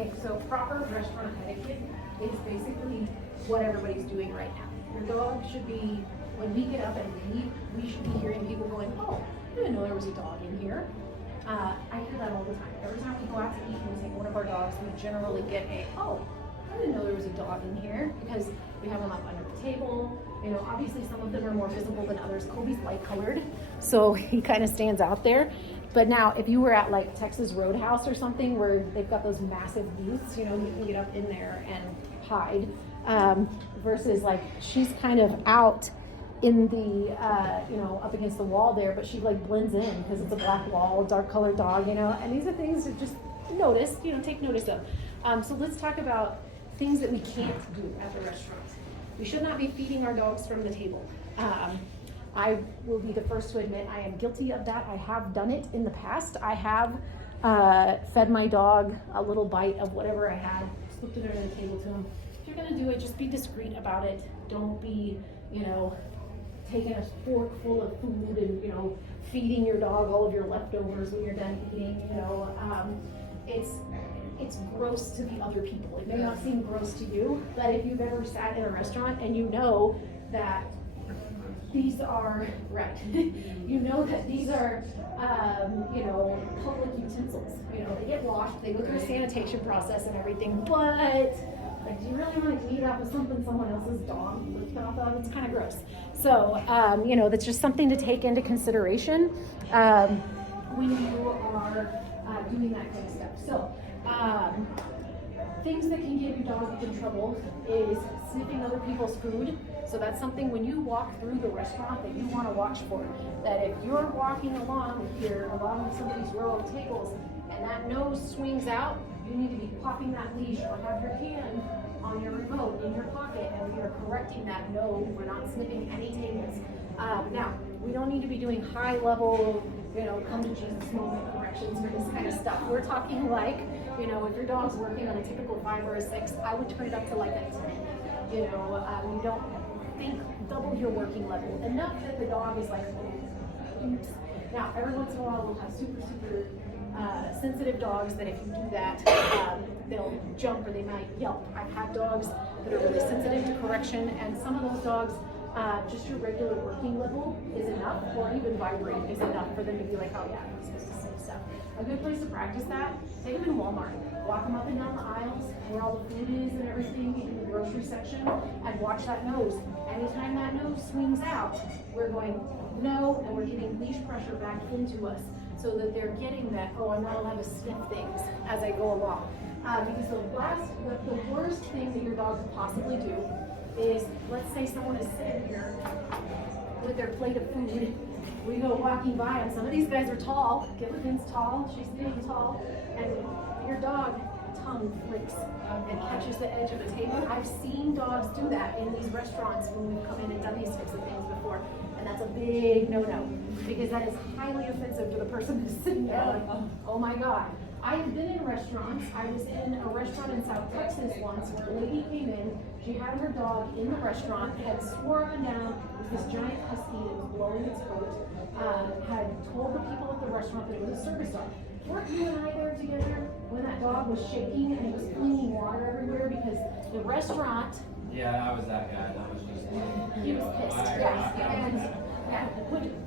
Okay, so proper restaurant etiquette is basically what everybody's doing right now. Your dog should be, when we get up and leave, we should be hearing people going, oh, I didn't know there was a dog in here. I hear that all the time. Every time we go out to eat and we take one of our dogs, we generally get a, oh, I didn't know there was a dog in here, because we have them up under the table. You know, obviously some of them are more visible than others. Kobe's light colored, so he kind of stands out there. But now if you were at like Texas Roadhouse or something where they've got those massive booths, you know, you can get up in there and hide, versus like she's kind of out in the, you know, up against the wall there, but she like blends in because it's a black wall, dark colored dog, you know, and these are things to just notice, you know, take notice of. So let's talk about things that we can't do at the restaurant. We should not be feeding our dogs from the table. I will be the first to admit I am guilty of that. I have done it in the past. I have fed my dog a little bite of whatever I had, slipped it under the table to him. If you're gonna do it, just be discreet about it. Don't be, you know, taking a fork full of food and, you know, feeding your dog all of your leftovers when you're done eating, you know. It's gross to the other people. It may not seem gross to you, but if you've ever sat in a restaurant and you know that these are, right, you know that these are, you know, public utensils. You know, they get washed, they go through a sanitation process and everything, but like, do you really want to eat off of something someone else's dog licked off of? It's kind of gross. So, you know, that's just something to take into consideration when you are doing that kind of stuff. So, things that can get your dog in trouble is sniffing other people's food. So that's something when you walk through the restaurant that you want to watch for. That if you're walking along somebody's row of tables and that nose swings out, you need to be popping that leash or have your hand on your remote in your pocket and we are correcting that. No, we're not sniffing any tables. Now, we don't need to be doing high level, you know, come to Jesus moment corrections for this kind of stuff. We're talking like, you know, if your dog's working on a typical 5 or a 6, I would turn it up to like a 10. You know, you don't think double your working level. Enough that the dog is like, oops. Now, every once in a while we'll have super sensitive dogs that if you do that, they'll jump or they might yelp. I've had dogs that are really sensitive to correction, and some of those dogs, just your regular working level is enough, or even vibrating is enough for them to be like, oh yeah, I'm supposed to say stuff. A good place to practice that, take them in Walmart. Walk them up and down the aisles where all the food is and everything in the grocery section, and watch that nose. Anytime that nose swings out, we're going no, and we're getting leash pressure back into us so that they're getting that, oh, I'm not allowed to sniff things as I go along. Because the worst thing that your dog could possibly do is, let's say someone is sitting here with their plate of food. We go walking by, and some of these guys are tall. Gilligan's tall, she's getting tall, and your dog tongue flicks and catches the edge of the table. I've seen dogs do that in these restaurants when we've come in and done these types of things before, and that's a big no-no, because that is highly offensive to the person who's sitting there like, oh my God. I have been in restaurants. I was in a restaurant in South Texas once where a lady came in, she had her dog in the restaurant, had swore up and down, it was this giant husky that was blowing its coat, had told the people at the restaurant that it was a service dog. Weren't you and I there together when that dog was shaking and it was flinging water everywhere because the restaurant? Yeah, I was that guy. That was just. He was pissed. Yeah,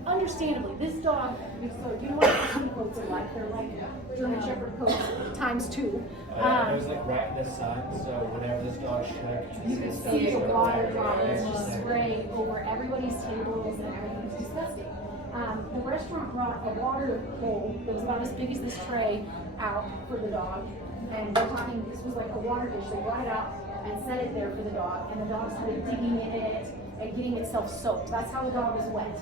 understandably, this dog. So do you know what husky coats are like? They're like German Shepherd coats times 2. It was like right in the sun, so whenever this dog shook, you could see the water droplets just spraying over everybody's tables and everything. It was disgusting. The restaurant brought a water bowl that was about as big as this tray out for the dog. And we're talking, this was like a water dish. They brought it out and set it there for the dog. And the dog started digging in it and getting itself soaked. That's how the dog was wet.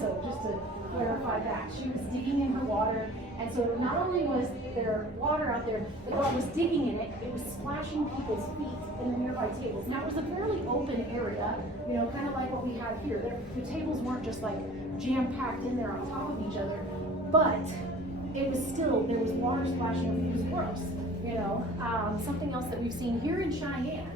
So just to clarify that, she was digging in her water. And so not only was there water out there, the dog was digging in it. It was splashing people's feet in the nearby tables. Now it was a fairly open area, you know, kind of like what we have here. The tables weren't just like jam-packed in there on top of each other, but it was still, there was water splashing. It was gross, you know. Something else that we've seen here in Cheyenne,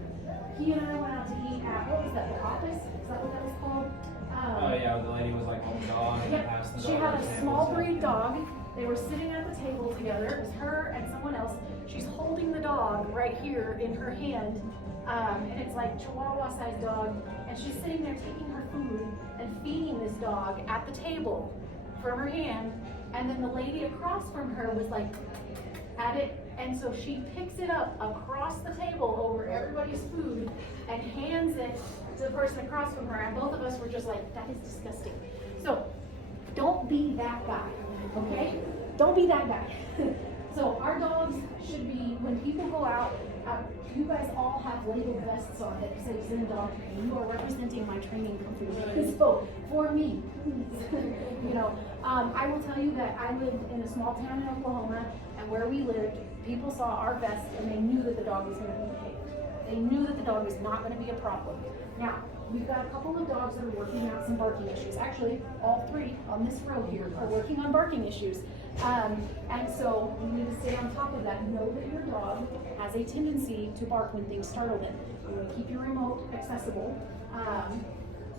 he and I went out to eat at, what was that, the Office? Is that what that was called? Oh yeah, the lady was like, oh dog, and yeah, passed the she dog had on the a table, small so- breed dog, They were sitting at the table together. It was her and someone else. She's holding the dog right here in her hand. And it's like Chihuahua-sized dog. And she's sitting there taking her food and feeding this dog at the table from her hand. And then the lady across from her was like at it. And so she picks it up across the table over everybody's food and hands it to the person across from her. And both of us were just like, that is disgusting. So don't be that guy, okay? Don't be that guy. So our dogs should be, when people go out, you guys all have labeled vests on that say Zen Dog Training. You are representing my training company. So for me, please, you know, I will tell you that I lived in a small town in Oklahoma, and where we lived, people saw our vests and they knew that the dog was going to be behaved. They knew that the dog was not going to be a problem. Now, we've got a couple of dogs that are working out some barking issues. Actually, all three on this row here are working on barking issues. And so you need to stay on top of that. Know that your dog has a tendency to bark when things startle them. You want to keep your remote accessible.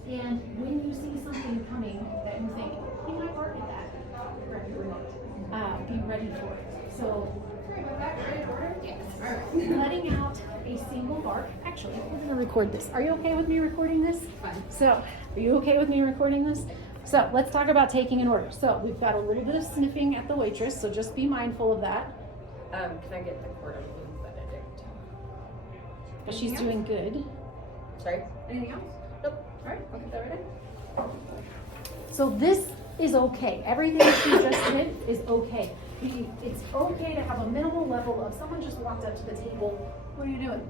And when you see something coming that you think, he might bark at that, grab your remote. Be ready for it. So, sorry about that. Ready to order? Yes. All right. Letting out a single bark. Actually, we're going to record this. Are you okay with me recording this? Fine. So, are you okay with me recording this? So, let's talk about taking an order. So, we've got a little bit of sniffing at the waitress, so just be mindful of that. Can I get the quarter blue Benedict? But she's doing good. Sorry? Anything else? Nope. All right, I'll get that right in. So this is okay. Everything she just did is okay. It's okay to have a minimal level of someone just walked up to the table. What are you doing?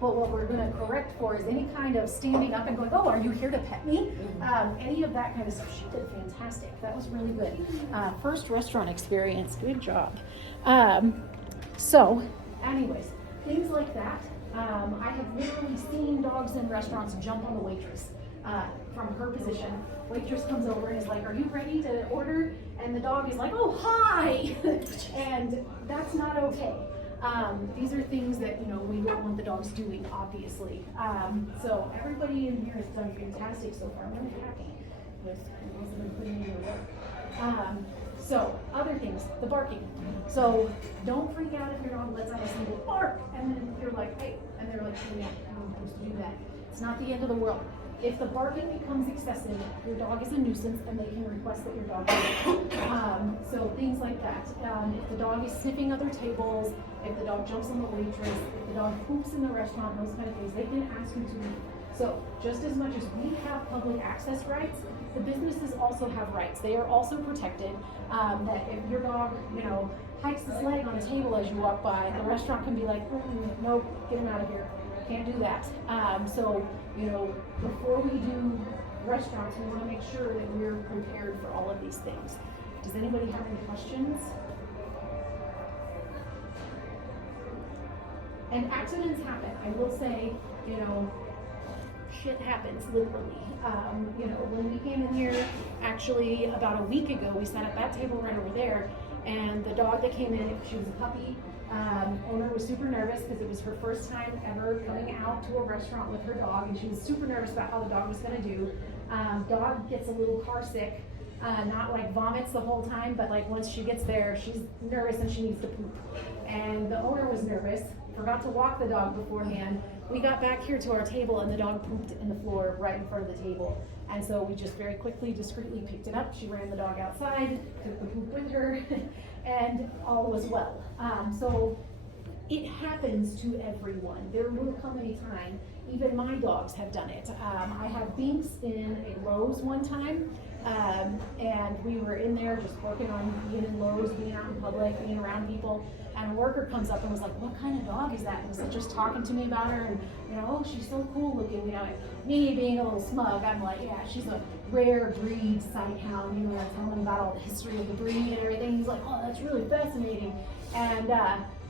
But what we're going to correct for is any kind of standing up and going, oh, are you here to pet me? Any of that kind of stuff. She did fantastic. That was really good. First restaurant experience. Good job. So, anyways, things like that. I have literally seen dogs in restaurants jump on the waitress from her position. Waitress comes over and is like, are you ready to order? And the dog is like, oh, hi! And that's not okay. These are things that, you know, we don't want the dogs doing, obviously. So everybody in here has done fantastic so far. I'm really happy with those that have been putting in their work. So other things, the barking. So don't freak out if your dog lets out a single bark and then you're like, hey, and they're like, oh yeah, I'm supposed to do that. It's not the end of the world. If the barking becomes excessive, your dog is a nuisance and they can request that your dog leave. So things like that. If the dog is sniffing other tables, if the dog jumps on the waitress, if the dog poops in the restaurant, those kind of things, they can ask you to leave. So just as much as we have public access rights, the businesses also have rights. They are also protected. That if your dog, you know, hikes his leg on a table as you walk by, the restaurant can be like, nope, get him out of here. Can't do that. So, you know, before we do restaurants, we want to make sure that we're prepared for all of these things. Does anybody have any questions? And accidents happen. I will say, you know, shit happens, literally. You know, when we came in here, actually about a week ago, we sat at that table right over there, and the dog that came in, she was a puppy. Owner was super nervous because it was her first time ever coming out to a restaurant with her dog, and she was super nervous about how the dog was going to do. Dog gets a little car sick, not like vomits the whole time, but like once she gets there, she's nervous and she needs to poop. And the owner was nervous, forgot to walk the dog beforehand. We got back here to our table and the dog pooped in the floor right in front of the table. And so we just very quickly, discreetly picked it up. She ran the dog outside, took the poop with her, and all was well. So it happens to everyone. There will come a time, even my dogs have done it. I had Binks in a Lowe's one time, and we were in there just working on being in Lowe's, being out in public, being around people, and a worker comes up and was like, what kind of dog is that? And was just talking to me about her, and you know, oh, she's so cool looking, you know, and me being a little smug, I'm like, yeah, she's a rare breed sighthound, you know, and I tell him about all the history of the breed and everything. He's like, oh, that's really fascinating. And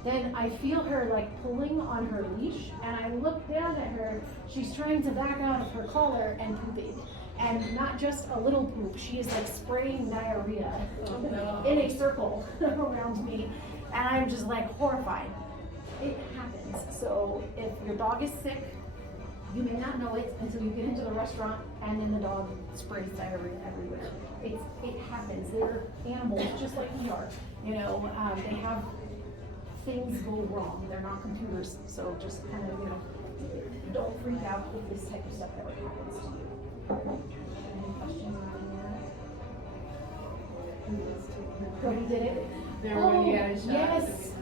then I feel her like pulling on her leash, and I look down at her. She's trying to back out of her collar and pooping. And not just a little poop, she is like spraying diarrhea in a circle around me. And I'm just like horrified. It happens. So if your dog is sick, You may not know it until you get into the restaurant and then the dog sprays everywhere. It happens. They're animals just like we are. You know, they have things go wrong. They're not computers. So just kind of, don't freak out if this type of stuff ever happens to you. Any questions on that? Who did it? There when he had a shot. Yes.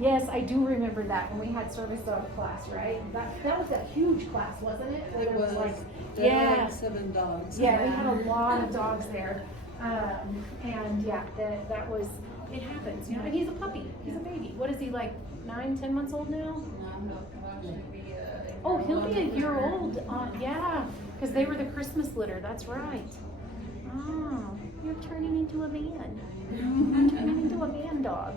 Yes, I do remember that when we had service dog class, right? That was a huge class, wasn't it? It was. There were yeah. like 7 dogs. Yeah, we had a lot of dogs there. And yeah, that was, it happens, and he's a puppy, he's a baby. What is he, like 9, 10 months old now? Oh, he'll be a year old, yeah, because they were the Christmas litter, that's right. Oh, you're turning into a van. You're turning into a van dog.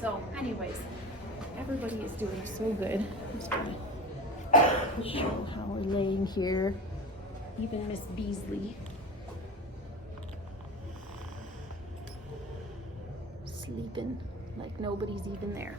So anyways, everybody is doing so good. I'm just gonna show how we're laying here. Even Miss Beasley sleeping like nobody's even there.